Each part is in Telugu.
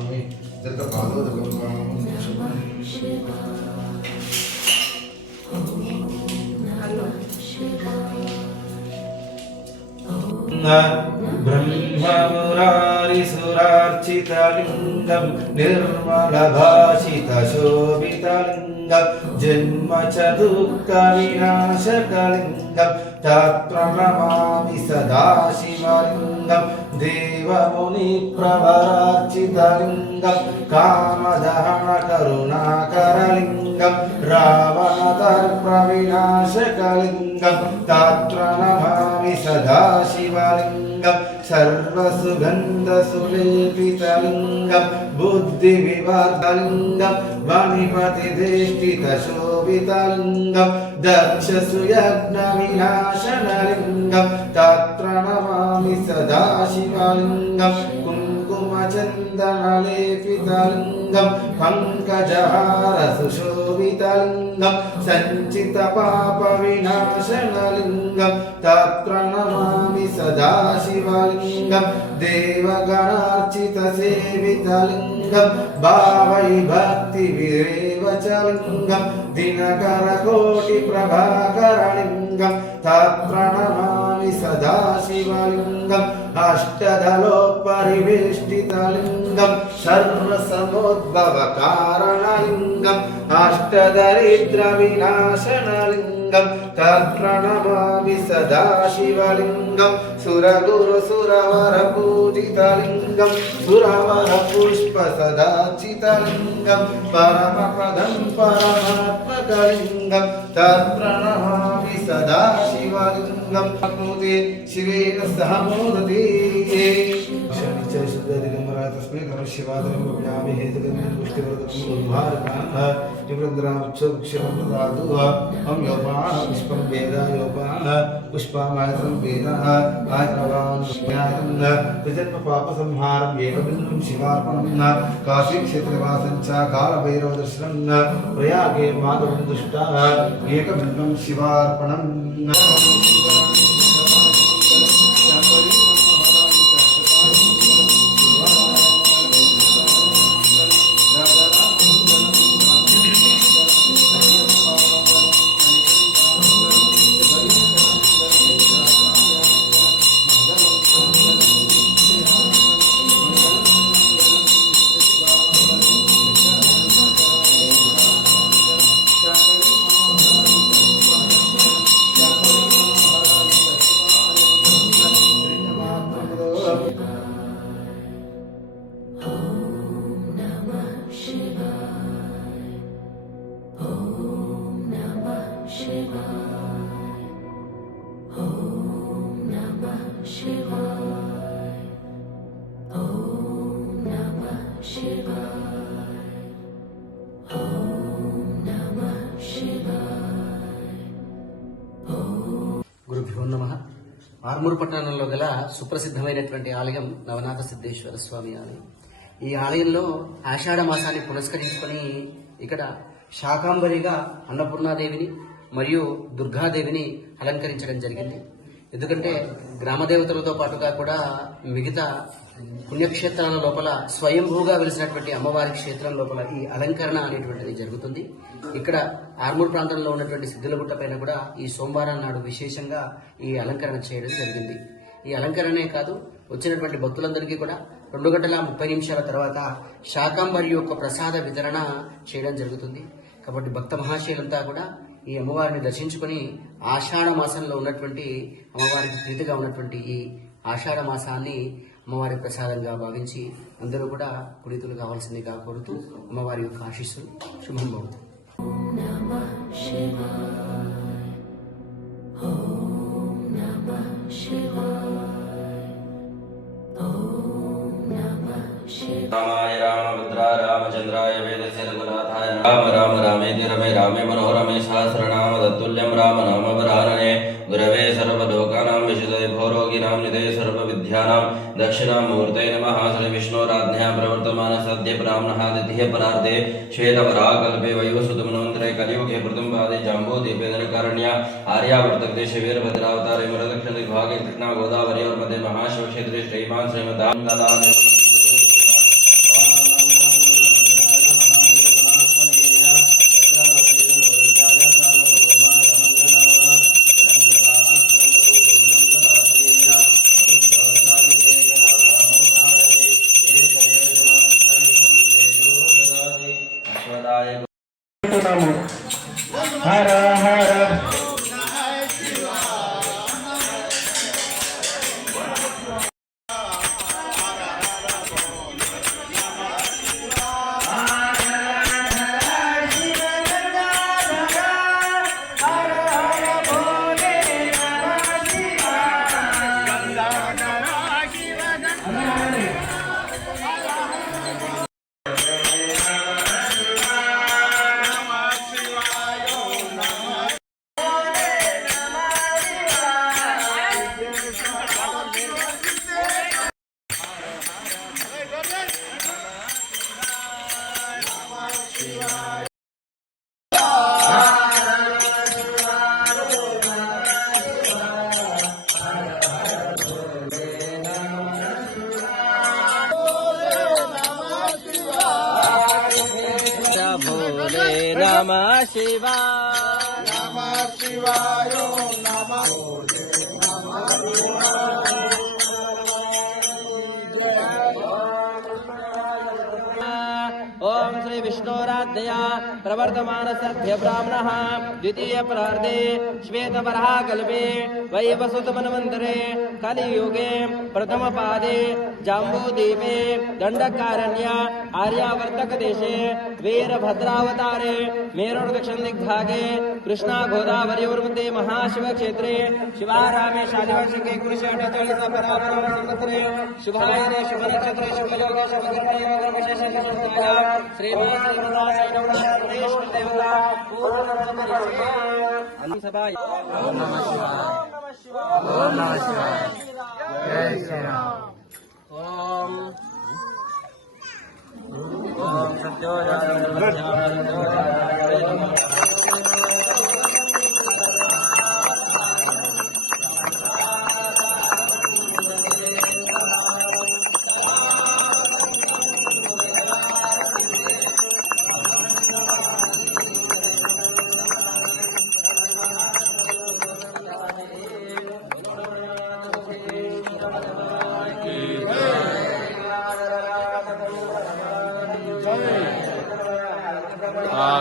स्वामी जत्र पादो ब्रह्ममुरारिसुरार्चितलिङ्गं निर्मलभाषितशोभितलिङ्गं जन्म च दुःखविनाशकलिङ्गं तत्प्रणमामि सदा शिवलिङ्गं देवमुनिप्रवरार्चितलिङ्गं कामदहनकरुणाकरलिङ्गं रावणतर्प्रविनाशकलिङ्गं तत्प्रणमामि सदा शिवलिङ्गं सर्वसुगन्धसुलेपितलिङ्गं बुद्धिविवर्धलिङ्गं मणिपतिदेष्टितशोभितलिङ्गं दक्षसुयज्ञविनाशनलिङ्गं तत्प्रणमामि सदा शिवलिङ्गं कुङ्कुमचन्दनलेपितलिङ्गं पङ्कजहारसुशोभितलिङ्गं सञ्चितपापविनाशनलिङ्गं तत्प्रणमामि सदा शिवलिङ्गं देवगणार्चितसेवितलिङ्गं भावैभक्तिविरेवचलिङ्गं दिनकरकोटिप्रभाकरलिङ्गं तत्प्रणमामि सदा शिवलिङ्गम् अष्टदलोपरिवेष्टितलिङ्गं सर्वसमुद्भवकारणलिङ्गम् अष्टदरिद्रविनाशनलिङ्गं तत्प्रणमामि सदा शिवलिङ्गं सुरगुरुसुरवरपूजितलिङ्गं सुरवरपुष्पसदाचितलिङ्गं परमपदं परमात्मकलिङ्गं तत्प्रणमामि सदा शिवलिङ्गं प्रकृते शिवेन सह मोदते तस्मै शिवादरं ज्ञामि हेतुकं पुष्टिवर्धकं निवृन्द्राक्षरं हम योपान पुष्पं वेद योपान पुष्पामायतनं वेद आयतवान् ज्ञातं प्रजन्म पापसंहारं एकबिन्दुं शिवार्पणं काशीक्षेत्रवासं च कालभैरवदर्शनं प्रयागे माधवं दृष्टा एकबिन्दुं शिवार्पणं గురుభ్యో నమః. ఆర్మూరు పట్టణంలో గల సుప్రసిద్ధమైనటువంటి ఆలయం నవనాథ సిద్ధేశ్వర స్వామి ఆలయం. ఈ ఆలయంలో ఆషాఢ మాసాన్ని పురస్కరించుకొని ఇక్కడ శాకాంబరిగా అన్నపూర్ణాదేవిని మరియు దుర్గాదేవిని అలంకరించడం జరిగింది. ఎందుకంటే గ్రామదేవతలతో పాటుగా కూడా మిగతా పుణ్యక్షేత్రాల లోపల స్వయంభూగా వెలిసినటువంటి అమ్మవారి క్షేత్రం లోపల ఈ అలంకరణ అనేటువంటిది జరుగుతుంది. ఇక్కడ ఆర్మూర్ ప్రాంతంలో ఉన్నటువంటి సిద్ధులగుట్ట పైన కూడా ఈ సోమవారం నాడు విశేషంగా ఈ అలంకరణ చేయడం జరిగింది. ఈ అలంకరణే కాదు, వచ్చినటువంటి భక్తులందరికీ కూడా 2:30 తర్వాత శాకాంబరి యొక్క ప్రసాద వితరణ చేయడం జరుగుతుంది. కాబట్టి భక్త మహాశయులంతా కూడా ఈ అమ్మవారిని దర్శించుకొని ఆషాఢ మాసంలో ఉన్నటువంటి అమ్మవారికి ప్రీతిగా ఉన్నటువంటి ఈ ఆషాఢ మాసాన్ని అమ్మవారి ప్రసాదంగా భావించి అందరూ కూడా పునీతులు కావాల్సిందిగా కోరుతూ అమ్మవారి యొక్క ఆశీస్సులు శుభం భవతు. रामाय रामभद्राय रामचंद्राय वेदस्य रघुनाथाय राम राम रामेति रमे रामे मनोरमे सहस्रनाम तत्तुल्यं राम नाम वरानने गुरवे सर्वलोकानां विशुद्धये भोरोगिनां निधये सर्वविद्यानां दक्षिणामूर्तये नमः. श्री विष्णोराज्ञया प्रवर्तमान सद्य ब्राह्मणः द्वितीय परार्धे श्वेतवराहकल्पे वयोसुतमन्वन्तरे कलियुगे प्रथम पादे जाम्बूद्वीपेन्द्रकारण्या आर्यावर्तकदेशे वीरभद्रावतारे मृदक्षिणदिग्भागे कृष्णा गोदावरी और मध्य महाशिवक्षेत्रे श्रीमान् श्रीमदां भोले नमः शिवाय नमः शिवाय नमः भोले ओम श्री विष्णुराध्या प्रवर्तमान सद्य ब्राह्मणः द्वितीय प्रार्धे श्वेतवराह कल्पे वैवसुत मनवन्तरे कलियुगे प्रथम पादे जाम्बूद्वीपे दण्डकारण्य आर्यावर्तक देशे वीरभद्रावतारे मेरुर् दक्षिण दिग्भागे कृष्णा गोदावरी मध्ये महाशिव क्षेत्रे शिवारामे शालिवार्षिके कुरुषेटतोलित परापरावसंवत्सरे शुभायने शुभ नक्षत्रे शुभ योगे शुभ कर्मणे योग विशेष संस्थाया श्रीमान देवता पूर्ण सभाय ओम नमः शिवाय ओम नमः शिवाय जय श्री राम ओम ओम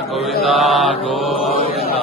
गोविंदा गोविंदा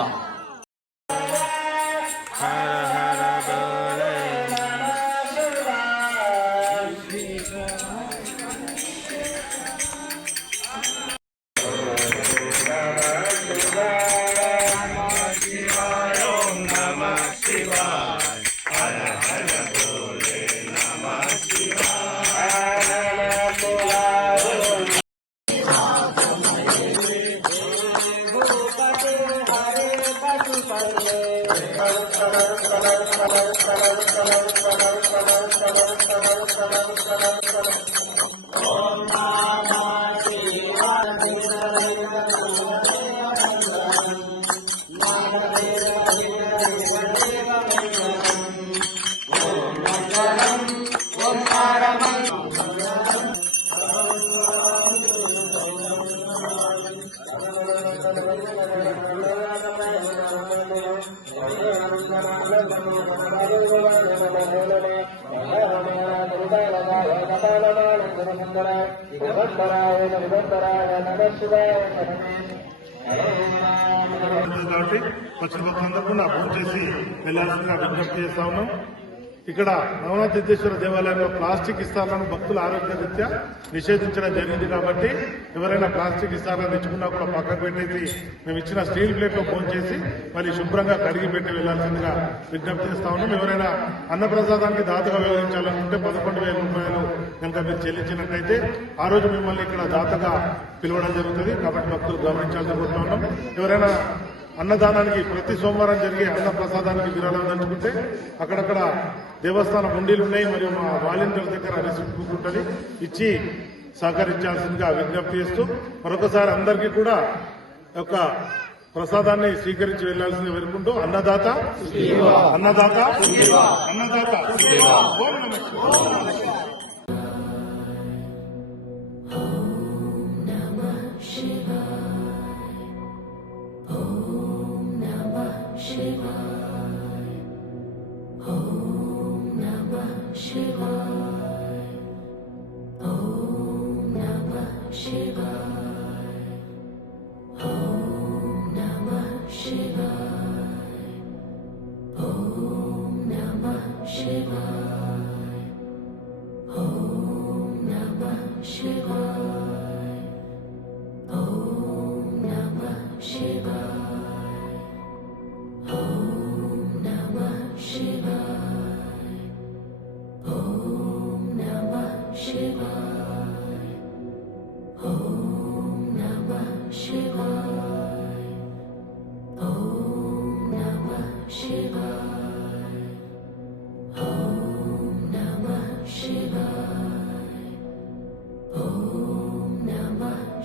కాబట్టి వచ్చిన భక్తులందరూ నా ఫోన్ చేసి వెళ్లాల్సిందిగా విజ్ఞప్తి చేస్తా ఉన్నాం. ఇక్కడ నవనాథ సిద్ధేశ్వర దేవాలయంలో ప్లాస్టిక్ ఇస్తాలను భక్తుల ఆరోగ్య రీత్యా నిషేధించడం జరిగింది కాబట్టి ఎవరైనా ప్లాస్టిక్ ఇస్తాలను తెచ్చుకున్నా కూడా పక్కకు పెట్టేసి మేము ఇచ్చిన స్టీల్ ప్లేట్ లో ఫోన్ చేసి మళ్ళీ శుభ్రంగా కడిగి పెట్టి వెళ్లాల్సిందిగా విజ్ఞప్తి చేస్తా ఉన్నాం. ఎవరైనా అన్నప్రసాదానికి దాతగా వ్యవహరించాలనుకుంటే 11,000 రూపాయలు కనుక మీరు చెల్లించినట్టయితే ఆ రోజు మిమ్మల్ని ఇక్కడ దాతగా పిలవడం జరుగుతుంది. కాబట్టి భక్తులు గమనించాల్సి కోరుతా ఉన్నాం. ఎవరైనా అన్నదానానికి ప్రతి సోమవారం జరిగే అన్న ప్రసాదానికి విరాళం అందుకుంటే అక్కడక్కడ దేవస్థానం ఉండీలు ఉన్నాయి, మరియు మా వాలంటీర్ల దగ్గర రిసిప్ట్ బుక్ ఉంటుంది, ఇచ్చి సహకరించాల్సిందిగా విజ్ఞప్తి చేస్తూ మరొకసారి అందరికీ కూడా ఒక ప్రసాదాన్ని స్వీకరించి వెళ్లాల్సింది వేడుకుంటూ అన్నదాత అన్నదాత అన్నదాత ఓం నమః శివాయ.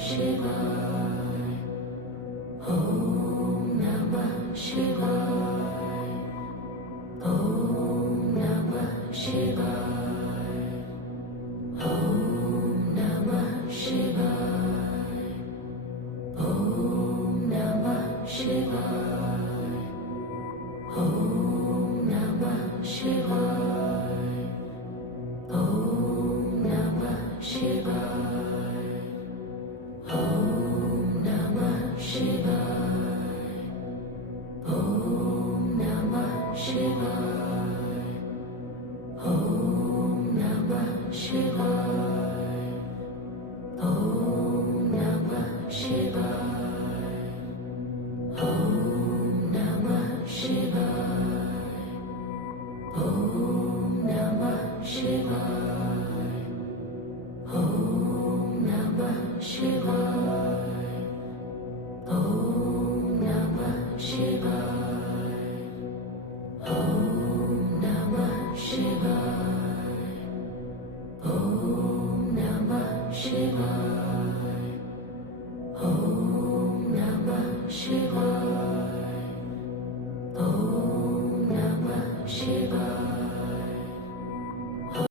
Shiva. Shiva.